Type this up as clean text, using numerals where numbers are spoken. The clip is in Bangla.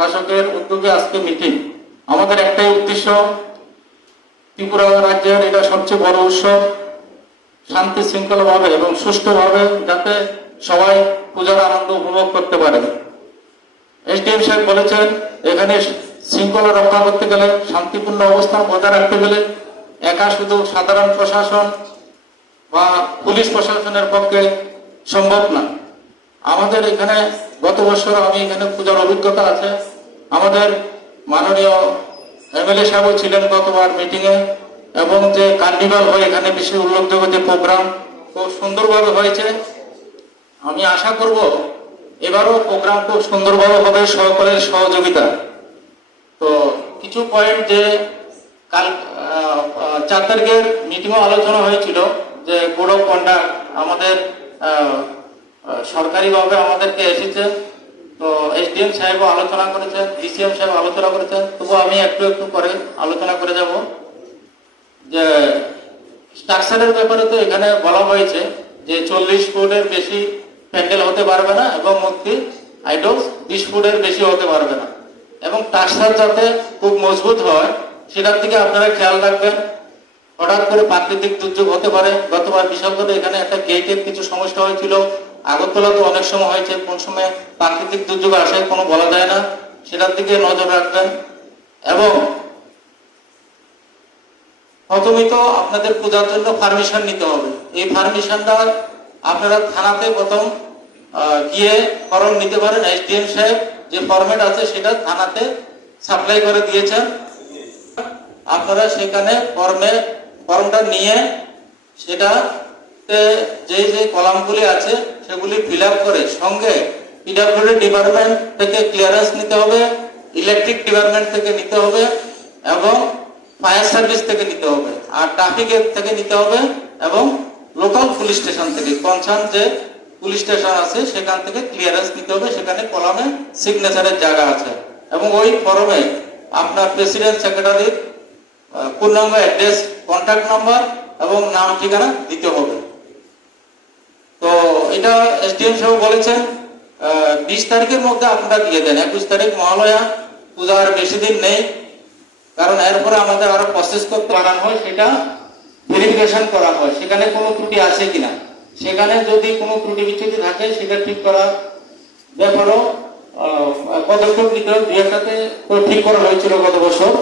শাসকের উদ্যোগে আজকে মিটিং। আমাদের একটাই উদ্দেশ্য, ত্রিপুরা রাজ্যের এটা সবচেয়ে বড় উৎসব, শান্তি শৃঙ্খলাভাবে এবং সুষ্ঠুভাবে যাতে সবাই পূজার আনন্দ উপভোগ করতে পারে। এসডিএম সাহেব বলেছেন এখানে শৃঙ্খলা রক্ষা করতে গেলে, শান্তিপূর্ণ অবস্থান বজায় রাখতে গেলে একা শুধু সাধারণ প্রশাসন বা পুলিশ প্রশাসনের পক্ষে সম্ভব না। আমাদের এখানে গত বছর আমি এখানে পূজার অভিজ্ঞতা আছে। আমাদের মাননীয় এমএলএ সাহেবও ছিলেন গতবার মিটিংয়ে, এবং যে কার্নিভাল হয় এখানে বেশি উল্লেখযোগ্য যে প্রোগ্রাম খুব সুন্দরভাবে হয়েছে। আমি আশা করব এবারও প্রোগ্রাম খুব সুন্দরভাবে হবে সকলের সহযোগিতা। তো কিছু পয়েন্ট যে কাল 4 তারিখের মিটিংও আলোচনা হয়েছিল যে কোড অফ কন্ডাক্ট আমাদের সরকারিভাবে আমাদেরকে এসেছে। তো এসডিএম সাহেবও আলোচনা করেছেন, ডিসিএম সাহেব আলোচনা করেছেন, তবু আমি একটু একটু করে আলোচনা করে যাব। যে স্ট্রাকচারের ব্যাপারে তো এখানে বলা হয়েছে যে 40 ফুটের বেশি প্যান্ডেল হতে পারবে না, এবং মূর্তি আইডলস 20 ফুটের বেশি হতে পারবে না, এবং স্ট্রাকচার যাতে খুব মজবুত হয় সেটার দিকে আপনারা খেয়াল রাখবেন। হঠাৎ করে প্রাকৃতিক দুর্যোগ হতে পারে। গতবার বিশাল করে এখানে একটা গেটের কিছু সমস্যা হয়েছিল, আগরতলা তো অনেক সময় হয়েছে, কোন সময় প্রাকৃতিক দুর্যোগ আসে কোনো বলা যায় না, সেটার দিকে নজর রাখবেন। এবং প্রথমেই তো আপনাদের পূজার জন্য পারমিশন নিতে হবে। এই পারমিশনটা আপনারা থানাতে প্রথম গিয়ে ফর্ম নিতে পারেন। এসডিএম সাহেব যে ফরম্যাট আছে সেটা থানাতে সাপ্লাই করে দিয়েছেন। আপনারা সেখানে ফর্মটা নিয়ে সেটাতে যে যে কলামগুলি আছে সেগুলি ফিল আপ করে সঙ্গে পিডব্লিউডি ডিপার্টমেন্ট থেকে ক্লিয়ারেন্স নিতে হবে, ইলেকট্রিক ডিপার্টমেন্ট থেকে নিতে হবে, এবং ফায়ার সার্ভিস থেকে নিতে হবে, আর ট্রাফিকের থেকে নিতে হবে, এবং লোকাল পুলিশ স্টেশন থেকে কনসার্ন যে পুলিশ স্টেশন আছে সেখান থেকে ক্লিয়ারেন্স নিতে হবে। সেখানে কলামে সিগনেচারের জায়গা আছে, এবং ওই ফর্মে আপনার প্রেসিডেন্ট সেক্রেটারির পূর্ণাঙ্গ অ্যাড্রেস, কন্ট্যাক্ট নাম্বার এবং নাম ঠিকানা দিতে হবে। তো এটা এসডিএম সাহেব বলেছেন 20 তারিখের মধ্যে আপনারা দিয়ে দেন। 21 তারিখ মহালয়া, পূজার বেশি দিন নেই, কারণ এরপরে আমাদের আরো প্রসেস করতে বাড়ানো হয়, সেটা ভেরিফিকেশন করা হয় সেখানে কোনো ত্রুটি আছে কিনা। সেখানে যদি কোনো ত্রুটি বিচ্যুতি থাকে সেটা ঠিক করা ব্যাপারও পদক্ষেপ নিতে হবে। 2-1টাতে ঠিক করা হয়েছিল গত বছর।